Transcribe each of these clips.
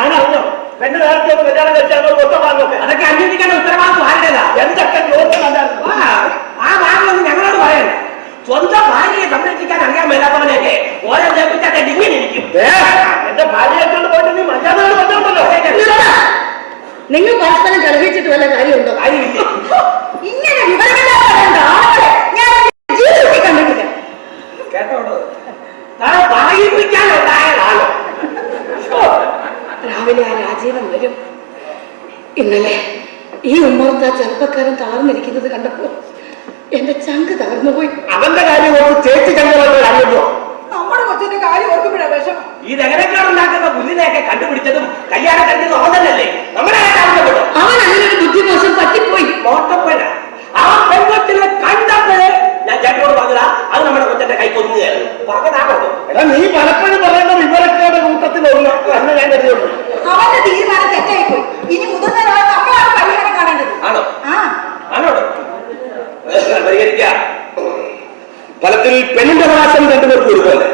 ഞാനറിഞ്ഞോ പെണ്ണ് നേരത്തെ കല്യാണം കഴിച്ചാൽ ഒറ്റവാങ്ങൊക്കെ അതൊക്കെ അന്വേഷിക്കാൻ ഉത്തരവാദിത്വം ആരുടേതാ? എന്തൊക്കെ ചോദിക്കുന്നുണ്ടായിരുന്നു. ആ ഭാഗമൊന്നും ഞങ്ങളോട് പറയണ്ട. സ്വന്തം ഭാര്യയെ സംരക്ഷിക്കാൻ അറിയാൻ മേലാത്തവനെയൊക്കെ ഓരോ ചേപ്പിച്ചൊക്കെ ഇങ്ങനെ ഇരിക്കും. എന്റെ ഭാര്യയെ കൊണ്ട് പോയിട്ട് നീ മര്യാദകൾ വന്നോണ്ടല്ലോ. നിങ്ങൾ പരസ്പരം കലഹിച്ചിട്ട് വല്ല കാര്യമുണ്ടോ? കാര്യമില്ല. ഇങ്ങനെ വിവരമില്ലാത്ത ആളുകളെ ഞാൻ ജീവിതത്തിൽ കണ്ടിട്ടില്ല. കേട്ടോണ്ടോ? താൻ പറയിപ്പിക്കാനുണ്ടായതാണോ? രാവിലെ ആ രാജീവൻ വരും. ഇന്നലെ ഈ ഉമ്മർത്ത ചെറുപ്പക്കാരൻ തളർന്നിരിക്കുന്നത് കണ്ടപ്പോ എന്റെ ചങ്ക് തകർന്നുപോയി. അവന്റെ കാര്യം ഓർത്ത് ചേച്ചി ചങ്ക് അറിയുമോ? നമ്മുടെ കൊച്ചിന്റെ കാര്യം ഓർക്കുമ്പോഴാ വിഷം. ഈ നഗരക്കാരുണ്ടാക്കുന്ന പുല്ലിനെയൊക്കെ കണ്ടുപിടിച്ചതും കല്യാണം കഴിഞ്ഞതും അവൻ തന്നെയല്ലേ? നമ്മുടെ അവൻ അങ്ങനെ ഒരു ബുദ്ധിമോശം പറ്റിപ്പോയി. മോട്ടപ്പന ആ പെൺകൊച്ചിനെ കണ്ടപ്പോഴേ ഞാൻ ചേട്ടനോട് പറഞ്ഞതാ അത് നമ്മുടെ കൊച്ചന്റെ കൈക്കൊന്നുകയാണ് പറഞ്ഞതാണോ? എടാ നീ പലപ്പോഴും പറയുന്ന വിവരക്കേട് കൂട്ടത്തിലുള്ള എന്ന് ഞാൻ കരുതുന്നു. അവന്റെ തീരുമാനം തെറ്റായിപ്പോയി. ഇനി മുതിർന്നവരായ നമ്മളാണ് പരിഹാരം കാണേണ്ടത്. ആണോ? ആണോ? പരിഹരിക്കാം. ഫലത്തിൽ പെണ്ണിന്റെ അവകാശം രണ്ടുപേർക്കും ഒരുപോലെ.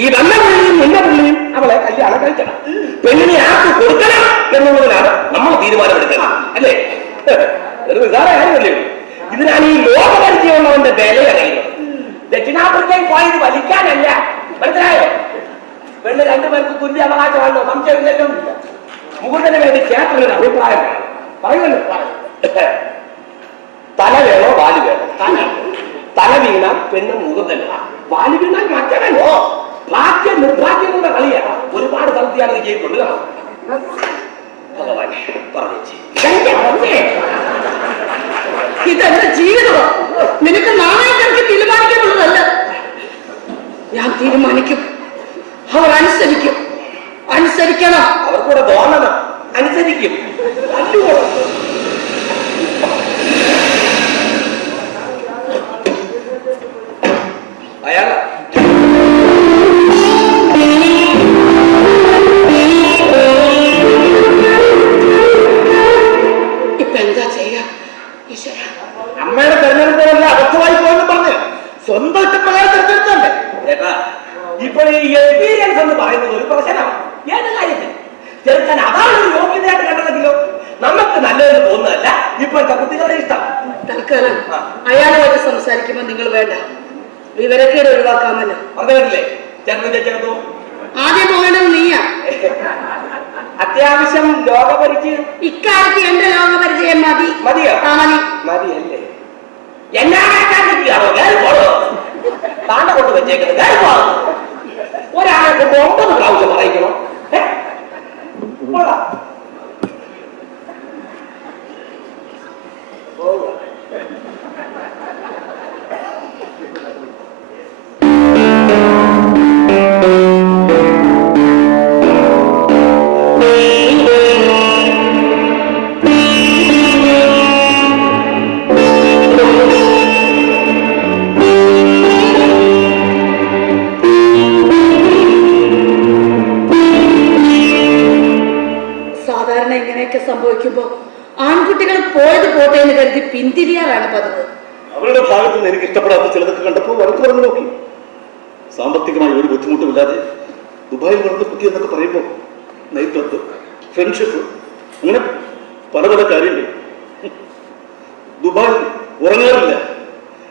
ഈ നല്ല പുള്ളിയും നിന്റെ പുള്ളിയും അവളെ കല്യാണം കഴിക്കണം. പെണ്ണിനെ ആർക്ക് കൊടുക്കണം എന്നുള്ളതിനാണ് നമ്മൾ തീരുമാനമെടുക്കുന്നത്, അല്ലേ? ഒരു നിസാര കാര്യമല്ലേ? ഇതിനാണ് ഈ ലോകപരിചയമുള്ളവന്റെ വില അറിയുന്നത്. ദക്ഷിണാഫ്രിക്കയിൽ പോയത് വലിക്കാനല്ല, മനസ്സിലായോ? പെണ്ണ് രണ്ടുപേർക്ക് തുല്യ അവകാശമാണോ? സംശയമില്ലല്ലോ. മുകുന്ദന് വേണ്ടി ചേട്ടനൊരു അഭിപ്രായം പറയുമല്ലോ. തല വേണോ വാല് വേണോ? തല വീണാൽ പെണ്ണ് മുകുന്ദൻ, വാല് വീണാൽ മറ്റവനോ? ഭാഗ്യം നിർഭാഗ്യങ്ങളുടെ കളിയാണ്. ഒരുപാട് സ്ഥലത്താണ് ഇത് ചെയ്തിട്ടുണ്ട്. ഭഗവാനെ പറഞ്ഞു ഇതെന്റെ ജീവിതം. നിനക്ക് നാളെ തീരുമാനിക്കാനുള്ളതല്ല. ഞാൻ തീരുമാനിക്കും. അവർ അനുസരിക്കും. അനുസരിക്കണം. അവർക്കൂടെ തോന്നണം. അനുസരിക്കും. അയാളാ അമ്മയുടെ തെരഞ്ഞെടുപ്പല്ല അബദ്ധമായി പോയെന്ന് പറഞ്ഞ് സ്വന്തം ഇഷ്ടപ്രകാരം തെരഞ്ഞെടുത്തല്ലേ ചേട്ടാ. ഇപ്പോൾ ഈ എക്സ്പീരിയൻസ് എന്ന് പറയുന്നത് ഒരു പ്രശ്നമാണ്. ഏത് കാര്യത്തിൽ ചെറുക്കാൻ അതാണ് ഒരു യോഗ്യതയായിട്ട് കണ്ടതെങ്കിലോ നമുക്ക് നല്ലതെന്ന് തോന്നുന്നതല്ല ഇപ്പോഴത്തെ കുട്ടികളുടെ ഇഷ്ടം. തൽക്കാലം അയാളുമായിട്ട് സംസാരിക്കുമ്പോൾ നിങ്ങൾ വേണ്ട, വിവരക്കേട് ഒഴിവാക്കാമല്ലോ. പറഞ്ഞില്ലേ ചേട്ടൻ ചേർന്നു? ആദ്യം പോകേണ്ടത് നീയാ. അത്യാവശ്യം ലോകപരിചയം. ഇക്കാലത്ത് എന്റെ ലോകപരിചയം മതി. മതിയോ? മതി. മതിയല്ലേ? എന്നാ താണ്ട കൊണ്ട് വെച്ചേക്കുന്നത് ഒരാളെ കൊണ്ട് 9 പ്രാവശ്യം പറയിക്കണോ? സംഭവിക്കുമ്പോ ആൺകുട്ടികൾ പോയത് പോട്ടെ എന്ന് കരുതി പിന്തിരിയാറാണ് പതിവ്. അവരുടെ ഭാഗത്ത് നിന്ന് എനിക്ക് ഇഷ്ടപ്പെടാത്ത ചിലതൊക്കെ കണ്ടപ്പോൾ വഴക്ക് പറഞ്ഞു നോക്കി. സാമ്പത്തികമായി ഒരു ബുദ്ധിമുട്ടുമില്ലാതെ ദുബായിൽ വളർന്ന കുട്ടി എന്നൊക്കെ പറയുമ്പോൾ നൈറ്റ് ക്ലബ്, ഫ്രണ്ട്ഷിപ്പ്, അങ്ങനെ പല പല കാര്യങ്ങൾ. ദുബായ് ഉറങ്ങാറില്ല.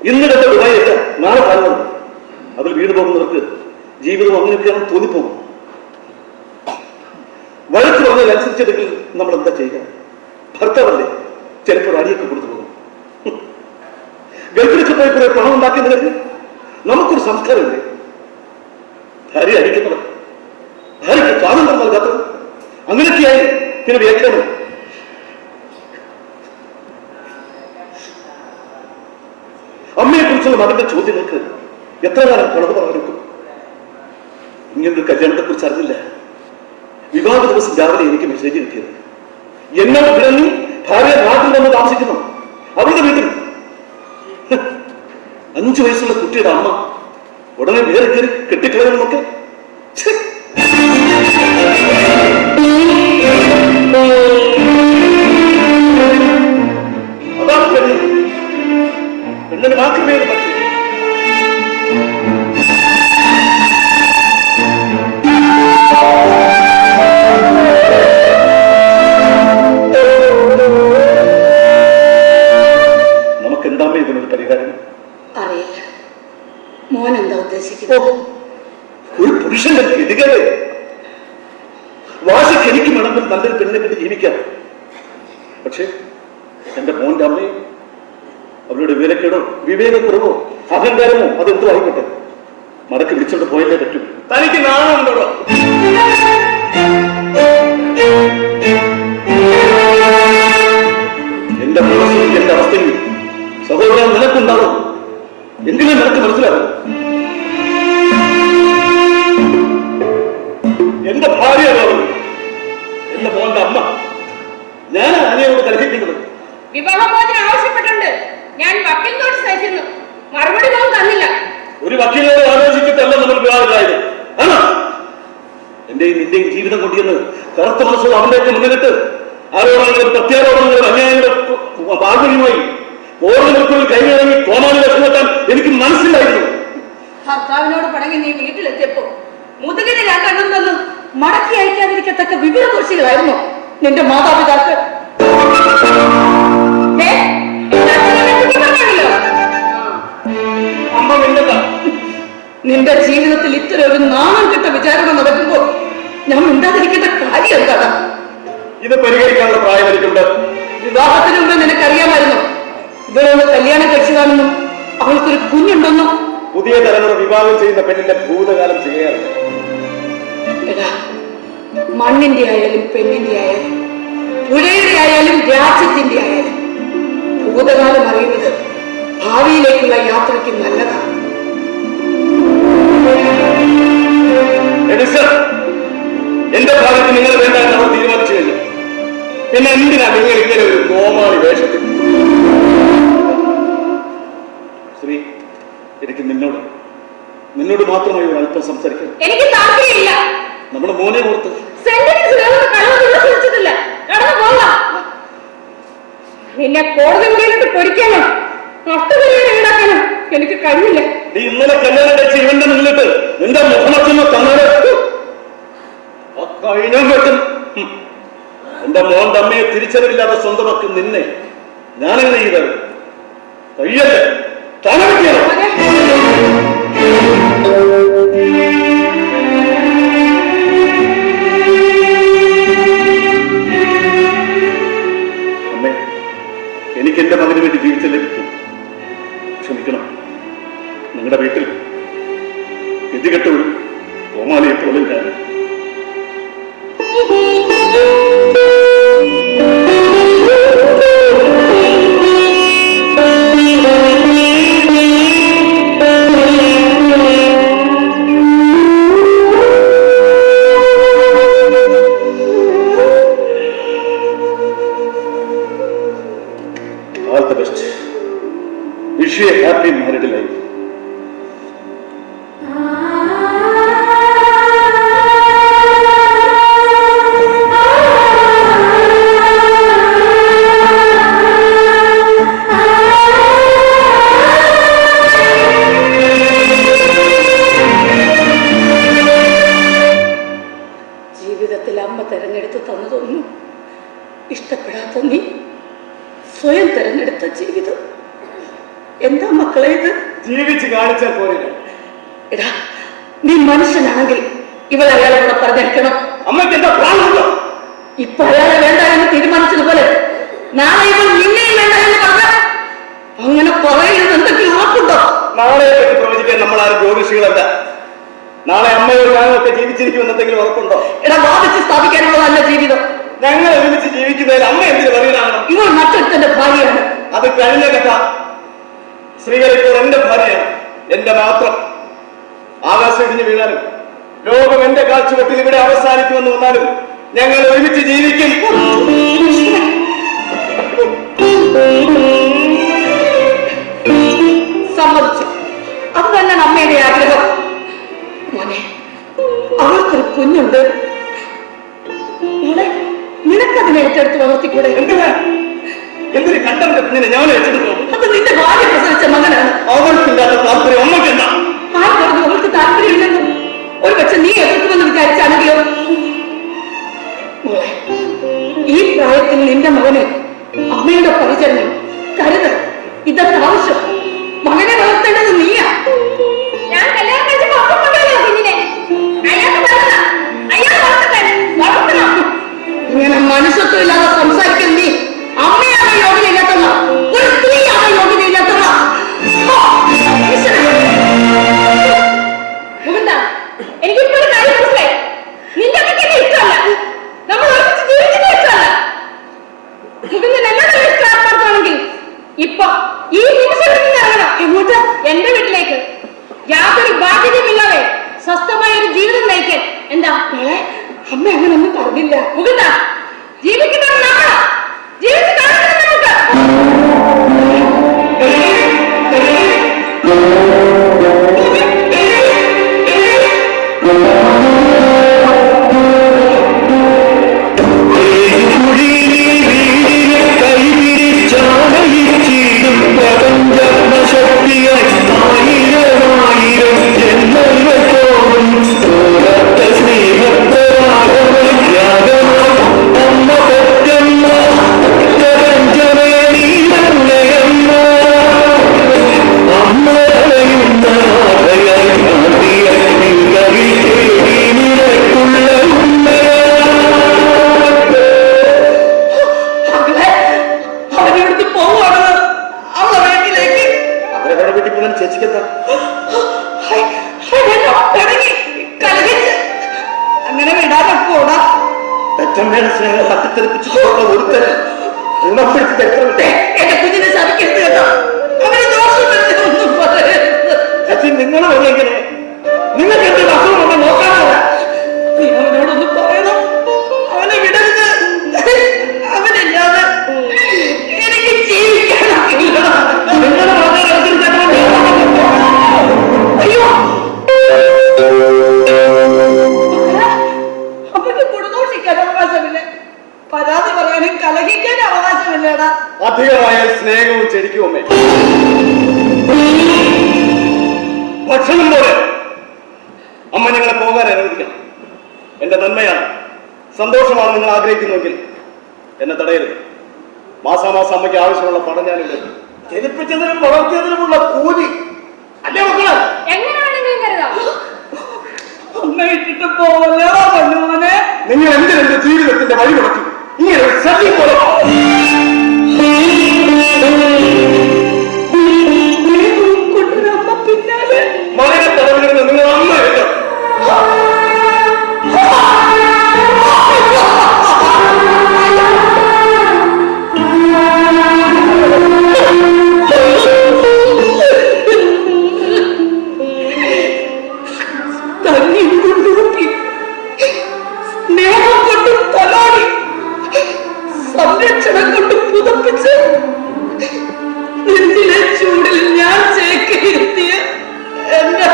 ഇന്ന് കണ്ട ദുബായ് അല്ല നാളെ കാണുന്നത്. അതിൽ വീട് പോകുന്നവർക്ക് ജീവിതം അങ്ങനെയൊക്കെയാണ് തോന്നിപ്പോകും. വഴക്ക് പറഞ്ഞാൽ അനുസരിച്ചില്ലെങ്കിൽ നമ്മൾ എന്താ ചെയ്യുക? ഭർത്താവല്ലേ, ചിലപ്പോൾ അടിയൊക്കെ കൊടുത്തു പോകും. ഗൾഫിലൊക്കെ പോയി കുറെ പണം ഉണ്ടാക്കിയെന്ന് കരുതി നമുക്കൊരു സംസ്കാരമില്ലേ? ഭാര്യ അടിക്കുന്നവർ, ഭാര്യയ്ക്ക് സ്വാതന്ത്ര്യം നൽകാത്തവർ, അങ്ങനെയൊക്കെയായി പിന്നെ വ്യാഖ്യാനം. അമ്മയെ കുറിച്ചുള്ള മകന്റെ ചോദ്യങ്ങൾക്ക് എത്ര കാലം കുളവ് പറഞ്ഞു? ഇങ്ങനൊരു കല്യാണത്തെ കുറിച്ച് അറിഞ്ഞില്ല. വിവാഹ ദിവസം രാവിലെ എനിക്ക് മെസ്സേജ് കിട്ടിയത്. എന്നോട് പിറന്നി ഭാര്യ നാട്ടിൽ വന്ന് താമസിക്കുന്നു. അവരുടെ വീട്ടിൽ 5 വയസ്സുള്ള കുട്ടിയുടെ അമ്മ ഉടനെ വേറെ കയറി കെട്ടിക്കളയുമെന്നൊക്കെ. അതാണ് പെണ്ണ്. പെണ്ണിന് മാത്രമേ പറ്റൂ. കാശ് എനിക്ക് വേണമെങ്കിൽ നല്ലൊരു പെണ്ണിനെ കെട്ടി ജീവിക്കാം. പക്ഷേ എന്റെ മോന്റെ അമ്മയും അവരുടെ വിവരക്കേടോ വിവേകക്കുറവോ അഹങ്കാരമോ അതെന്തോ ആയിക്കോട്ടെ, മടക്കി വിളിച്ചോണ്ട് പോയല്ലേ പറ്റൂ. തനിക്ക് നാണമുണ്ടോ? എന്റെ മനസ്സിൽ എന്റെ അവസ്ഥയിൽ സഹോദരൻ നിനക്കുണ്ടാകും. എന്തിനാ നിനക്ക് മനസ്സിലാകും? എന്റെ ഭാര്യയാണ് എന്റെ മോന്റെ അമ്മ. ഞാൻ അനിയോട് കലഹിക്കുന്നത്. വിവാഹമോചനം ആവശ്യപ്പെട്ടുണ്ട്. ഞാൻ വക്കീൽ നോട്ടീസ് അയച്ചിരുന്നു, മറുപടി പോലും തന്നില്ല. ഒരു വക്കീലിനോട് ആലോചിച്ചിട്ടല്ല നമ്മൾ വിവാഹമായത്. ആണോ? എന്റെയും നിന്റെയും ജീവിതം കൊണ്ടിരുന്ന് കറുത്ത മനസ്സോ അവന്റെയൊക്കെ മുന്നിലിട്ട് ആരോപണങ്ങളും പ്രത്യാരോപണങ്ങളും അന്യായങ്ങളും ബാഹുല്യമായി ഓരോരുത്തരും കൈയിറങ്ങി കോമാളി വേഷം വെക്കാൻ എനിക്ക് മനസ്സിലായിരുന്നു. ഭർത്താവിനോട് പടങ്ങി നീ വീട്ടിലെത്തിയപ്പോ മുതുകിന് രണ്ടെണ്ണം തന്ന് മടക്കി അയക്കാതിരിക്കത്തക്ക വിവരദോഷികളായിരുന്നു നിന്റെ മാതാപിതാക്കൾ. നിന്റെ ജീവിതത്തിൽ ഇത്തരം ഒരു നാണം കെട്ട വിചാരണ നടക്കുമ്പോ ഞാൻ മിണ്ടാതിരിക്കേണ്ട കാര്യം എന്താണ്? ഇത് പരിഹരിക്കാനുള്ള പ്രായം എനിക്കുണ്ട്. വിവാഹത്തിന് മുമ്പ് നിനക്കറിയാമായിരുന്നു ഇവരോട് കല്യാണം കഴിച്ചതാണെന്നും അവൾക്കൊരു കുഞ്ഞുണ്ടെന്നും? പുതിയ തലമുറ വിവാഹം ചെയ്യുന്ന പെണ്ണിന്റെ ഭൂതകാലം ചെയ്യാറില്ല. എടാ, മണ്ണിന്റെ ആയാലും പെണ്ണിന്റെ ആയാലും പുഴയുടെ ആയാലും രാജ്യത്തിന്റെ ആയാലും ഭൂതകാലം അറിയുന്നത് ഭാവിയിലേക്കുള്ള യാത്രയ്ക്ക് നല്ലതാണ്. എന്റെ ഭാഗത്ത് നിങ്ങൾ വേണ്ട എന്ന് അവർ തീരുമാനിച്ചു കഴിഞ്ഞു. പിന്നെ എന്തിനാ നിങ്ങൾ ഇങ്ങനെ ഒരു കോമാളി വേഷത്തിൽ? ശ്രീ, എനിക്ക് നിന്നോട് മാത്രമായി ഒരു അല്പം സംസാരിക്കണം. എനിക്ക് താല്പര്യമില്ല. നമ്മുടെ മോനെ ഓർത്ത് നിന്നെ കോടതി മുറിയിലിട്ട് പൊരിക്കാനോ നഷ്ടപരിഹാരം ഈടാക്കാനോ എനിക്ക് കഴിയില്ല. നീ ഇന്നലെ കല്യാണം കഴിച്ച് ഇവന്റെ മുന്നിലിട്ട് നിന്റെ മുഖമച്ചെന്ന് തന്നാല് കഴിഞ്ഞാൻ പറ്റും. എന്റെ മോന്റെ അമ്മയെ തിരിച്ചറിവില്ലാതെ സ്വന്തമാക്കും നിന്നെ ഞാനെങ്ങനെ ചെയ്തത്? കഴിയല്ലേ? താനൊക്കെയാണ് അമ്മേ, എനിക്ക് എന്റെ മകന് വേണ്ടി ജീവിച്ചല്ലേ പറ്റൂ. ക്ഷമിക്കണം. നിങ്ങളുടെ വീട്ടിൽ ഗതികെട്ടൊരു കോമാളിയെ പോലെ ഞാൻ. All the best. Wish you a happy married life. ജീവിതത്തിൽ അമ്മ തെരഞ്ഞെടുത്ത് തന്നതൊന്നും ഇഷ്ടപ്പെടാത്ത നീ സ്വയം തെരഞ്ഞെടുത്ത ജീവിതം. എന്താ മക്കളെ ഇത്? ജീവിച്ച് കാണിച്ചാൽ പോലെ. എടാ, നീ മനുഷ്യനാണെങ്കിൽ ഇവളെ അയാളെ കൂടെ പറഞ്ഞെടുക്കണം. അമ്മയ്ക്ക് എന്താ പ്രാണുണ്ടോ? ഇപ്പൊ അയാളെ വേണ്ട എന്ന് തീരുമാനിച്ചതുപോലെ നാളെ ഇവൾ നിന്നെയും വേണ്ട എന്ന് പറഞ്ഞ അങ്ങനെ പറയുന്നത് എന്തെങ്കിലും ഉറപ്പുണ്ടോ? നാളെ പറ്റി പ്രവചിക്കാൻ നമ്മളാരും ജ്യോതിഷികളല്ല. നാളെ അമ്മയോ ഞാനോ ഒക്കെ ജീവിച്ചിരിക്കുമെന്ന് എന്തെങ്കിലും ഉറപ്പുണ്ടോ? എടാ, വാദിച്ച് സ്ഥാപിക്കാനുള്ളതല്ല ജീവിതം. ഞങ്ങൾ ഒരുമിച്ച് ജീവിക്കുന്നതിൽ അമ്മ എന്തിനു പറയുന്നതാണ്? ഇവൾ മറ്റൊരുത്തന്റെ ഭാര്യയാണ്. അത് കഴിഞ്ഞ കഥ. സ്ത്രീകൾ ഇപ്പോൾ എന്റെ ഭാര്യയാണ്, എന്റെ മാത്രം. ആകാശം ഇടിഞ്ഞു വീണാലും ലോകം എന്റെ കാഴ്ചവെട്ടിൽ ഇവിടെ അവസാനിക്കുമെന്ന് വന്നാലും ഞങ്ങൾ ഒരുമിച്ച് ജീവിക്കും. സമ്മതിച്ചു. അത് തന്നെയാണ് അമ്മയുടെ ആഗ്രഹം. മോനെ, അവൾക്കൊരു കുഞ്ഞുണ്ട്. മോളെ, നിനക്കതിനെ ഏറ്റെടുത്ത് വളർത്തിക്കൂടെ? എന്തൊരു കണ്ടന്റെ കുഞ്ഞിനെ ഞാൻ ഏറ്റെടുക്കും. അത് നിന്റെ ഭാര്യ പ്രസവിച്ച മകനാണ്. അവൾക്കില്ലാത്ത താല്പര്യം അമ്മയ്ക്കെന്താ? ആര് പറഞ്ഞു അവൾക്ക് താല്പര്യമില്ലെന്നും? ഒരു പക്ഷെ നീ എതിർക്കുമെന്ന് വിചാരിച്ചാണെങ്കിലോ? മോളെ, ഈ പ്രായത്തിൽ നിന്റെ മകന് അമ്മയുടെ പരിചരണം, കരുതൽ, ഇതൊക്കെ ആവശ്യം. മകനെ വളർത്തേണ്ടത് നീയാ. ഞാൻ കല്യാണം കഴിച്ചപ്പോ കുഞ്ഞിനെ അയാൾക്ക് വളർത്തണം. മനുഷ്യത്വം ഇല്ലാതെ സംസാരിക്കുന്ന നീ അമ്മയാണ് യോഗ്യതയില്ലാത്തവ, ഒരു സ്ത്രീയാണ് യോഗ്യതയില്ലാത്തവ. എനിക്കിപ്പോഴും കാര്യം മനസ്സിലായി. നിന്റെ അമ്മയ്ക്ക് എന്നെ ഇഷ്ടമല്ല, നമ്മൾ ഒരുമിച്ച് ജീവിക്കുന്നത് ഇഷ്ടമല്ല. മുകുന്ദൻ എന്നോട് ഇഷ്ടമാണെങ്കിൽ ഇപ്പൊ ഈ നിമിഷം ഇറങ്ങണം. എങ്ങോട്ട്? എന്റെ വീട്ടിലേക്ക്. യാതൊരു ബാധ്യതയുമില്ലാതെ സ്വസ്ഥമായ ഒരു ജീവിതം നയിക്കാൻ. എന്താ അമ്മ അങ്ങനെ ഒന്നും പറഞ്ഞില്ല. മുകുന്ദ, ജീവിക്കുന്ന ജീവിച്ച് കാണണം അധികമായ സ്നേഹവും ചെടിക്കും അമ്മേ. ഭക്ഷണം പോലെ അമ്മ ഞങ്ങളെ പോകാൻ അനുവദിക്കണം. എന്റെ നന്മയാണ്, സന്തോഷമാണ് നിങ്ങൾ ആഗ്രഹിക്കുന്നുവെങ്കിൽ എന്നെ തടയരുത്. മാസാമാസം അമ്മയ്ക്ക് ആവശ്യമുള്ള പണം ഞാനില്ല. ജനിപ്പിച്ചതിനും വളർത്തിയതിനുമുള്ള കൂലി അല്ലേ മക്കളെ? അമ്മ ഇട്ടിട്ട് പോലെ നിങ്ങൾ എന്തിനെന്റെ ജീവിതത്തിന്റെ വഴി മുടക്കി ഇങ്ങനെ സത്യം പോലെ മലയെ തടവിലിരുന്ന് നിങ്ങൾ അമ്മ കേട്ടോ. സംരക്ഷണം കൊണ്ട് പുതപ്പിച്ച് നെഞ്ചിലെ ചൂടിൽ ഞാൻ ചേക്കിരുത്തിയ എന്റെ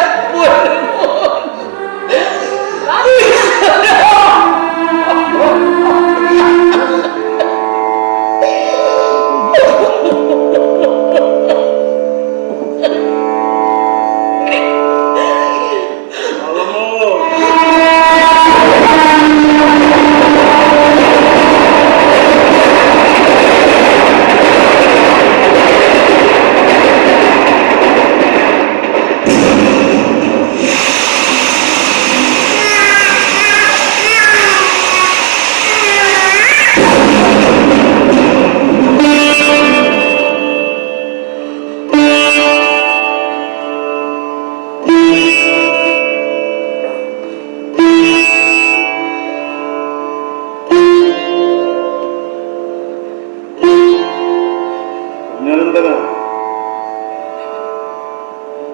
അനന്തരം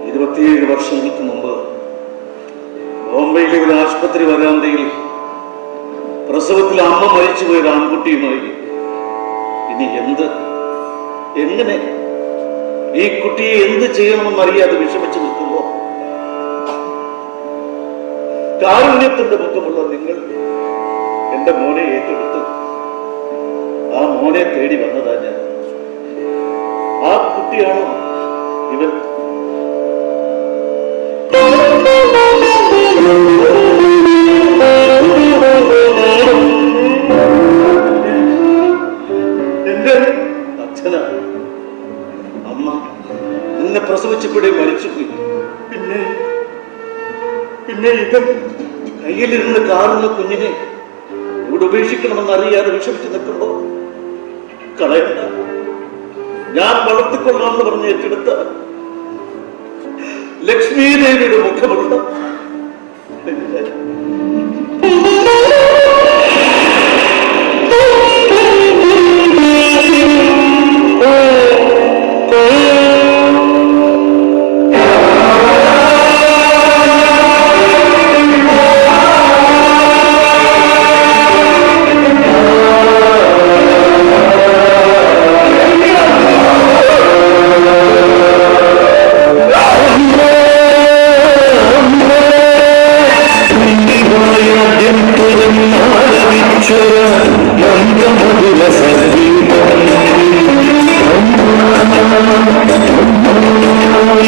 27 വർഷങ്ങൾക്ക് മുമ്പ് ബോംബെയിലെ ഒരു ആശുപത്രി വരാന്തയിൽ പ്രസവത്തിൽ അമ്മ മരിച്ചുപോയ ഒരു ആൺകുട്ടിയുമായി ഇനി എങ്ങനെ ഈ കുട്ടിയെ എന്ത് ചെയ്യണമെന്നറിയാതെ വിഷമിച്ചു നിൽക്കുമ്പോ കാരുണ്യത്തിന്റെ മുഖമുള്ള നിങ്ങൾ എന്റെ മോനെ ഏറ്റെടുത്തു. ആ മോനെ തേടി വന്നതാ ഞാൻ. ആ കുട്ടിയാണോ ഇവൻ? എന്റെ അച്ഛനാണ്. അമ്മ നിന്നെ പ്രസവിച്ചപ്പോഴേ മരിച്ചുപോയി. പിന്നെ ഇത് കയ്യിലിരുന്ന് കാണുന്ന കുഞ്ഞിനെ കൊണ്ട് ഉപേക്ഷിക്കണമെന്ന് അറിയാതെ വിഷമിച്ചു നിൽക്കുമ്പോ കളയണ്ട, ഞാൻ വളർത്തിക്കൊള്ളാമെന്ന് പറഞ്ഞ് ഏറ്റെടുത്ത ലക്ഷ്മി ദേവിയുടെ മുഖമുണ്ട്. Thank you.